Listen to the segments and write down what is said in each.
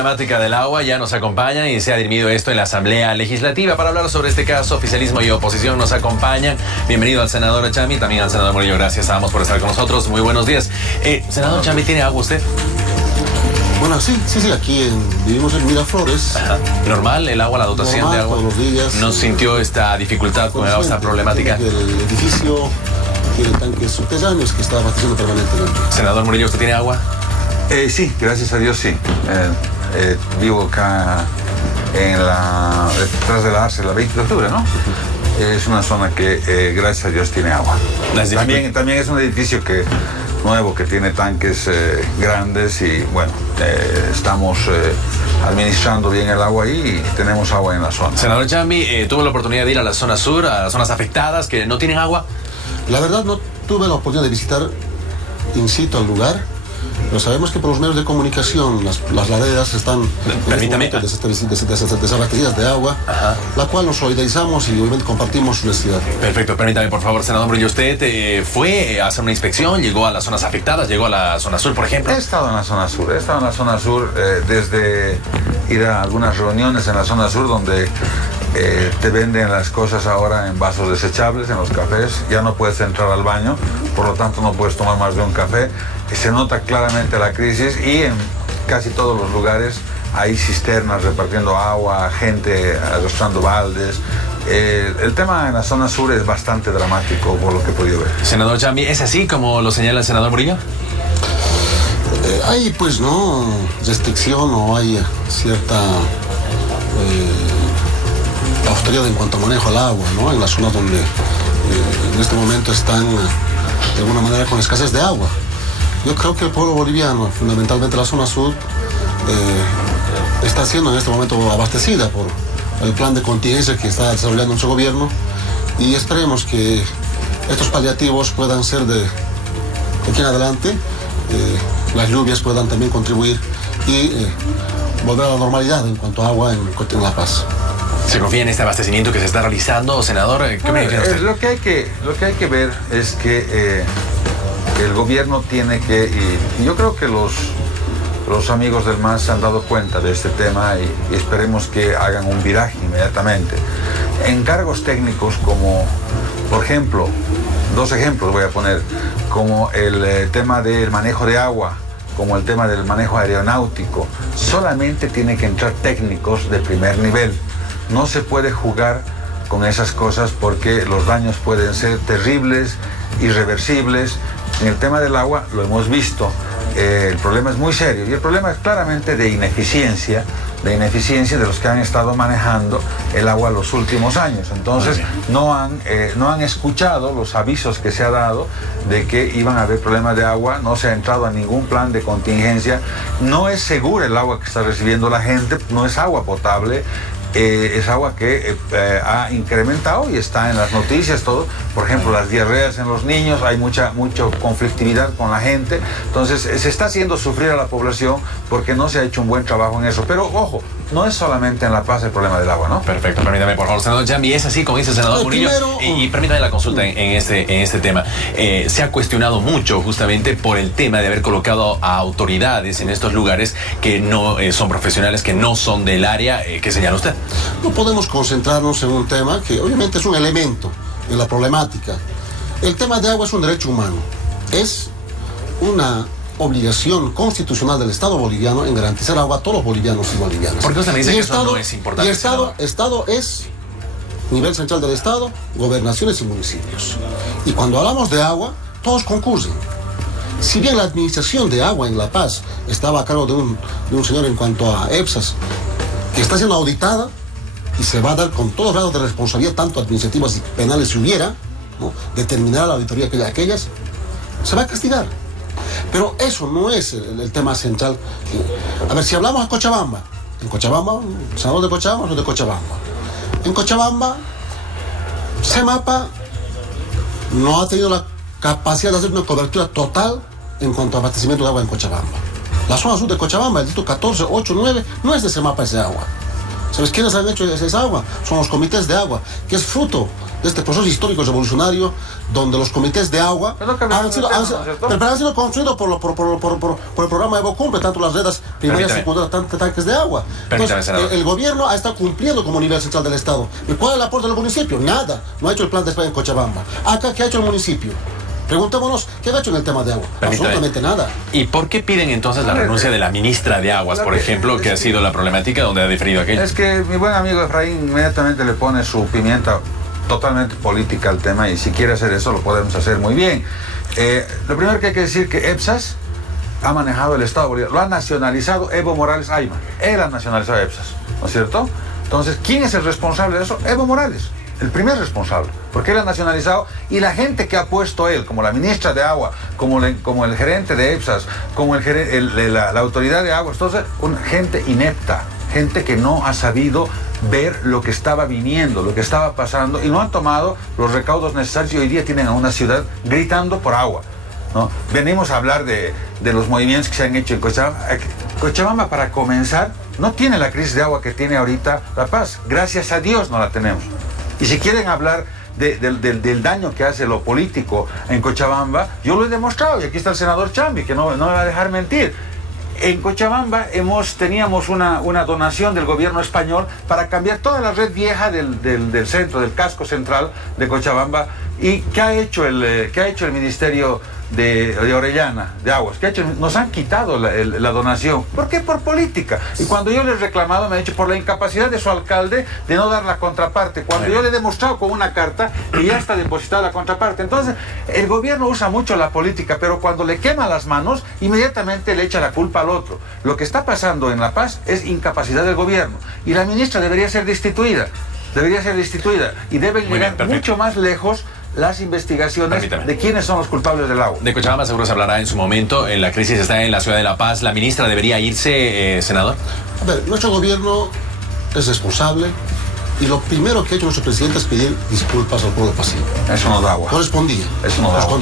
Problemática del agua ya nos acompañan y se ha dirimido esto en la Asamblea Legislativa. Para hablar sobre este caso, oficialismo y oposición nos acompañan. Bienvenido al senador Chambi, también al senador Murillo. Gracias a ambos por estar con nosotros. Muy buenos días. Senador Chambi, ¿tiene agua usted? Bueno, sí, aquí vivimos en Miraflores. Ajá. ¿Normal el agua, la dotación normal, de agua? Todos los días. ¿No sintió esta dificultad con esta problemática? El edificio tiene tanques subterráneos que está abasteciendo permanentemente. Senador Murillo, ¿usted tiene agua? Sí, gracias a Dios sí. Vivo acá detrás de la Arce, la 20 de octubre, ¿no? Es una zona que gracias a Dios tiene agua. También es un edificio nuevo que tiene tanques grandes y bueno, estamos administrando bien el agua ahí y tenemos agua en la zona. Senador Chambi, ¿tuvo la oportunidad de ir a la zona sur, a las zonas afectadas que no tienen agua? La verdad no tuve la oportunidad de visitar in situ al lugar. Pero sabemos que por los medios de comunicación las laderas están desabastecidas de agua, ajá, la cual nos solidarizamos y obviamente compartimos su necesidad. Perfecto, permítame por favor, senador Murillo, ¿usted fue a hacer una inspección, llegó a las zonas afectadas, llegó a la zona sur, por ejemplo? He estado en la zona sur, desde ir a algunas reuniones en la zona sur donde te venden las cosas ahora en vasos desechables, en los cafés, ya no puedes entrar al baño, por lo tanto no puedes tomar más de un café. Se nota claramente la crisis y en casi todos los lugares hay cisternas repartiendo agua, gente arrastrando baldes. El tema en la zona sur es bastante dramático por lo que he podido ver. Senador Chambi, ¿es así como lo señala el senador Murillo? Hay pues no restricción o hay cierta austeridad en cuanto a manejo al agua, ¿no? En las zonas donde en este momento están de alguna manera con escasez de agua. Yo creo que el pueblo boliviano, fundamentalmente la zona sur, está siendo en este momento abastecida por el plan de contingencia que está desarrollando nuestro gobierno y esperemos que estos paliativos puedan ser de aquí en adelante, las lluvias puedan también contribuir y volver a la normalidad en cuanto a agua en La Paz. ¿Se confía en este abastecimiento que se está realizando, senador? ¿Qué me dice usted? Lo que hay que ver es que el gobierno tiene que, y yo creo que los amigos del MAS se han dado cuenta de este tema y esperemos que hagan un viraje inmediatamente. Encargos técnicos como, por ejemplo, dos ejemplos voy a poner, como el tema del manejo de agua, como el tema del manejo aeronáutico, solamente tienen que entrar técnicos de primer nivel. No se puede jugar con esas cosas porque los daños pueden ser terribles, irreversibles. En el tema del agua lo hemos visto, el problema es muy serio y el problema es claramente de ineficiencia de los que han estado manejando el agua los últimos años. Entonces no han escuchado los avisos que se ha dado de que iban a haber problemas de agua, no se ha entrado a ningún plan de contingencia, no es segura el agua que está recibiendo la gente, no es agua potable. Es agua que ha incrementado y está en las noticias todo. Por ejemplo, las diarreas en los niños, hay mucha conflictividad con la gente. Entonces, se está haciendo sufrir a la población porque no se ha hecho un buen trabajo en eso. Pero, ojo, no es solamente en La Paz el problema del agua, ¿no? Perfecto, permítame, por favor, senador Chambi, es así como dice el senador Murillo. Y permítame la consulta en este tema. Se ha cuestionado mucho justamente por el tema de haber colocado a autoridades en estos lugares que no son profesionales, que no son del área. ¿Qué señala usted? No podemos concentrarnos en un tema que obviamente es un elemento en la problemática. El tema de agua es un derecho humano. Es una obligación constitucional del Estado boliviano en garantizar agua a todos los bolivianos y bolivianas. ¿Por qué usted me dice que eso no es importante? Y Estado es nivel central del Estado, gobernaciones y municipios. Y cuando hablamos de agua, todos concurren. Si bien la administración de agua en La Paz estaba a cargo de un señor en cuanto a EPSAS, que está siendo auditada y se va a dar con todos grados de responsabilidad, tanto administrativas y penales si hubiera, ¿no? Determinará la auditoría que aquellas, se va a castigar. Pero eso no es el tema central. A ver, si hablamos de Cochabamba, en Cochabamba, senador de Cochabamba, no de Cochabamba. En Cochabamba, CEMAPA no ha tenido la capacidad de hacer una cobertura total en cuanto a abastecimiento de agua en Cochabamba. La zona sur de Cochabamba, el distrito 14, 8, 9, no es de CEMAPA ese agua. ¿Sabes quiénes han hecho esa agua? Son los comités de agua, que es fruto de este proceso histórico revolucionario donde los comités de agua han sido construidos por el programa Evo Cumple, tanto las redes primarias, secundarias, tantos tanques de agua. Entonces, el gobierno ha estado cumpliendo como nivel central del Estado. ¿Y cuál es el aporte del municipio? Nada. No ha hecho el plan de en Cochabamba. Acá, ¿qué ha hecho el municipio? Preguntémonos, ¿qué ha hecho en el tema de agua? Absolutamente nada. ¿Y por qué piden entonces la renuncia de la ministra de Aguas, por ejemplo, que ha sido la problemática donde ha diferido aquello? Es que mi buen amigo Efraín inmediatamente le pone su pimienta totalmente política al tema, y si quiere hacer eso lo podemos hacer muy bien. Lo primero que hay que decir que EPSAS ha manejado el Estado boliviano, lo ha nacionalizado Evo Morales Ayma. Él ha nacionalizado EPSAS, ¿no es cierto? Entonces, ¿quién es el responsable de eso? Evo Morales. El primer responsable, porque él ha nacionalizado, y la gente que ha puesto él, como la ministra de Agua, como el gerente de EPSAS, como la autoridad de Aguas, entonces, gente inepta, gente que no ha sabido ver lo que estaba viniendo, lo que estaba pasando, y no han tomado los recaudos necesarios, y hoy día tienen a una ciudad gritando por agua, ¿no? Venimos a hablar de los movimientos que se han hecho en Cochabamba. Cochabamba, para comenzar, no tiene la crisis de agua que tiene ahorita La Paz. Gracias a Dios no la tenemos. Y si quieren hablar del daño que hace lo político en Cochabamba, yo lo he demostrado, y aquí está el senador Chambi, que no me va a dejar mentir. En Cochabamba teníamos una donación del gobierno español para cambiar toda la red vieja del centro, del casco central de Cochabamba. ¿Y qué ha hecho el Ministerio de Orellana, de Aguas? ¿Qué ha hecho? Nos han quitado la donación. ¿Por qué? Por política. Y cuando yo les he reclamado, me han dicho por la incapacidad de su alcalde de no dar la contraparte. Cuando yo le he demostrado con una carta que ya está depositada la contraparte. Entonces, el gobierno usa mucho la política, pero cuando le quema las manos, inmediatamente le echa la culpa al otro. Lo que está pasando en La Paz es incapacidad del gobierno. Y la ministra debería ser destituida. Y deben llegar mucho más lejos las investigaciones de quiénes son los culpables del agua. De Cochabamba seguro se hablará en su momento. La crisis está en la ciudad de La Paz. ¿La ministra debería irse, senador? A ver, nuestro gobierno es responsable, y lo primero que ha hecho nuestro presidente es pedir disculpas al pueblo pasivo. Eso no da agua. Correspondía. Eso no da agua.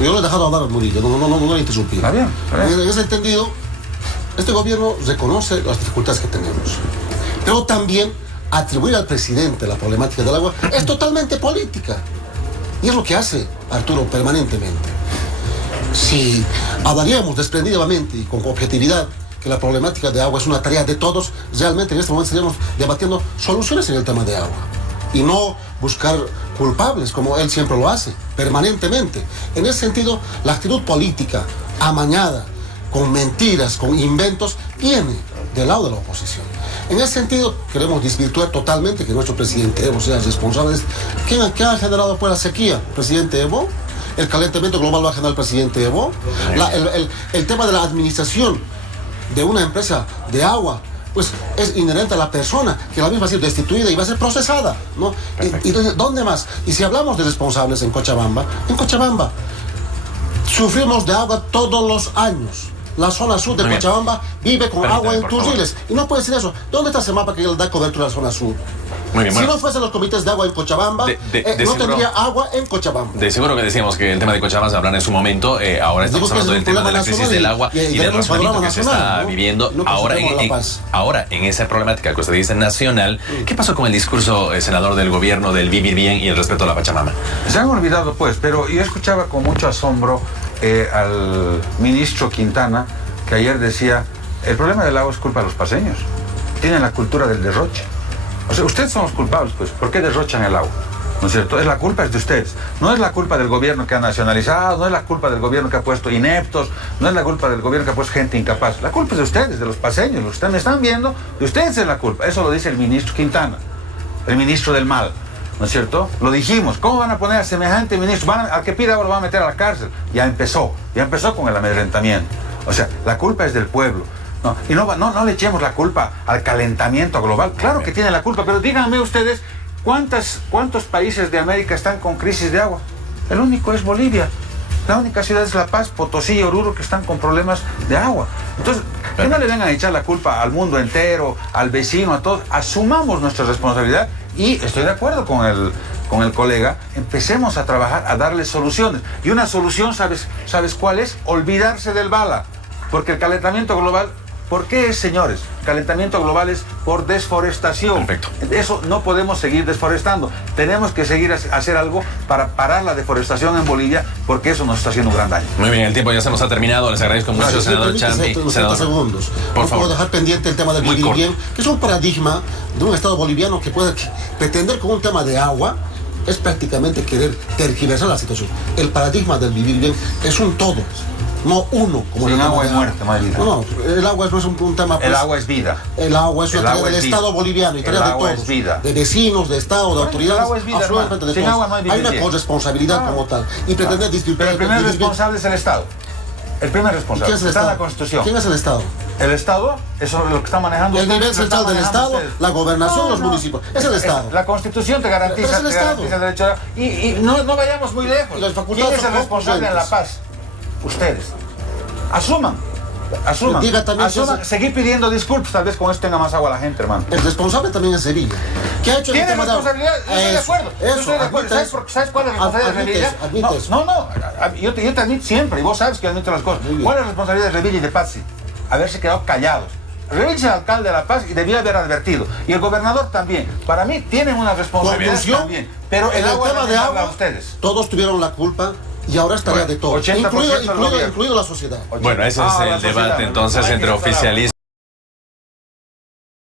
Yo lo he dejado hablar a Murillo, no lo he interrumpido. Está bien. En ese entendido, este gobierno reconoce las dificultades que tenemos, pero también atribuir al presidente la problemática del agua es totalmente política. Y es lo que hace Arturo permanentemente. Si hablaríamos desprendidamente y con objetividad que la problemática de agua es una tarea de todos, realmente en este momento estaríamos debatiendo soluciones en el tema de agua, y no buscar culpables como él siempre lo hace, permanentemente. En ese sentido, la actitud política amañada, con mentiras, con inventos, viene del lado de la oposición. En ese sentido, queremos desvirtuar totalmente que nuestro presidente Evo sea responsable. ¿Quién ha generado pues la sequía? ¿El presidente Evo? ¿El calentamiento global lo ha generado el presidente Evo? El tema de la administración de una empresa de agua, pues es inherente a la persona, que la misma ha sido destituida y va a ser procesada, ¿no? Y ¿dónde más? Y si hablamos de responsables en Cochabamba sufrimos de agua todos los años. La zona sur de Cochabamba vive con agua en turriles. Y no puede ser eso. ¿Dónde está ese mapa que le da cobertura a la zona sur? Muy bien, si no fuesen los comités de agua en Cochabamba, no tendría agua en Cochabamba. De seguro que decíamos que el tema de Cochabamba se hablará en su momento. Ahora estamos hablando del tema de la crisis del agua y del razonamiento que se está viviendo. Ahora, en esa problemática que usted dice nacional, ¿qué pasó con el discurso, senador, del gobierno del vivir bien y el respeto a la Pachamama? Se han olvidado, pues, pero yo escuchaba con mucho asombro al ministro Quintana, que ayer decía: el problema del agua es culpa de los paseños, tienen la cultura del derroche. O sea, ustedes son los culpables, pues. ¿Por qué derrochan el agua? ¿No es cierto? La culpa es de ustedes. No es la culpa del gobierno que ha nacionalizado, no es la culpa del gobierno que ha puesto ineptos, no es la culpa del gobierno que ha puesto gente incapaz. La culpa es de ustedes, de los paseños. Los que ustedes me están viendo, de ustedes es la culpa. Eso lo dice el ministro Quintana, el ministro del mal. ¿No es cierto? Lo dijimos. ¿Cómo van a poner a semejante ministro? Al que pida agua lo van a meter a la cárcel. Ya empezó con el amedrentamiento. O sea, la culpa es del pueblo. No, y no le echemos la culpa al calentamiento global. Claro que tiene la culpa, pero díganme ustedes, ¿cuántos países de América están con crisis de agua? El único es Bolivia. La única ciudad es La Paz, Potosí y Oruro que están con problemas de agua. Entonces, que no le vengan a echar la culpa al mundo entero, al vecino, a todos. Asumamos nuestra responsabilidad, y estoy de acuerdo con el colega, empecemos a trabajar, a darle soluciones. Y una solución, ¿sabes cuál es? Olvidarse del bala. Porque el calentamiento global ¿Por qué es, señores? Calentamiento global es por desforestación. Perfecto. Eso no podemos seguir desforestando. Tenemos que seguir hacer algo para parar la deforestación en Bolivia, porque eso nos está haciendo un gran daño. Muy bien, el tiempo ya se nos ha terminado. Les agradezco mucho, senador Chambi. Senador, segundos. Por No favor. puedo dejar pendiente el tema del vivir bien, que es un paradigma de un Estado boliviano que puede pretender con un tema de agua es prácticamente querer tergiversar la situación. El paradigma del vivir bien es un todo, no uno. Como Sin agua es muerte, madre. No, el agua no es un tema... Pues, el agua es vida. El agua es una tarea del Estado boliviano y tarea de todos. Es vida. De vecinos, de Estado, de autoridades. El agua es vida, absolutamente de Sin todos. agua no hay vivir Hay una bien. corresponsabilidad como tal. Y pretender disfrutar... Pero el primer responsable es el Estado. El primer responsable. ¿Quién es el Está en Estado? la Constitución. ¿Quién es el Estado? El Estado, eso es lo que está manejando. El nivel central del Estado, la gobernación, los municipios. Es el Estado. La Constitución te garantiza, Pero es el Estado. el derecho a... Y no vayamos muy lejos. Y las facultades ¿Quién es el son responsable en La Paz? Ustedes. Asuman. Diga también que Asuman. Seguir pidiendo disculpas, tal vez con esto tenga más agua la gente, hermano. El responsable también es Sevilla. ¿Qué ha hecho en el ¿Tiene tema de agua? responsabilidad? Yo estoy de acuerdo. Yo estoy de acuerdo. ¿Sabes cuál es la responsabilidad de Revilla? Admite eso. No. Yo te admito siempre, y vos sabes que admito las cosas. ¿Cuál es la responsabilidad de Revilla y de Pazzi? Haberse quedado callados. Revilla es el alcalde de La Paz y debía haber advertido. Y el gobernador también. Para mí tienen una responsabilidad Conclusión, también. Pero en el agua tema no de les habla agua, a ustedes. todos tuvieron la culpa y ahora es tarea de todos, 80% del gobierno. incluido la sociedad. Bueno, ese es el la debate sociedad, entonces hay que entre instalar. oficialistas.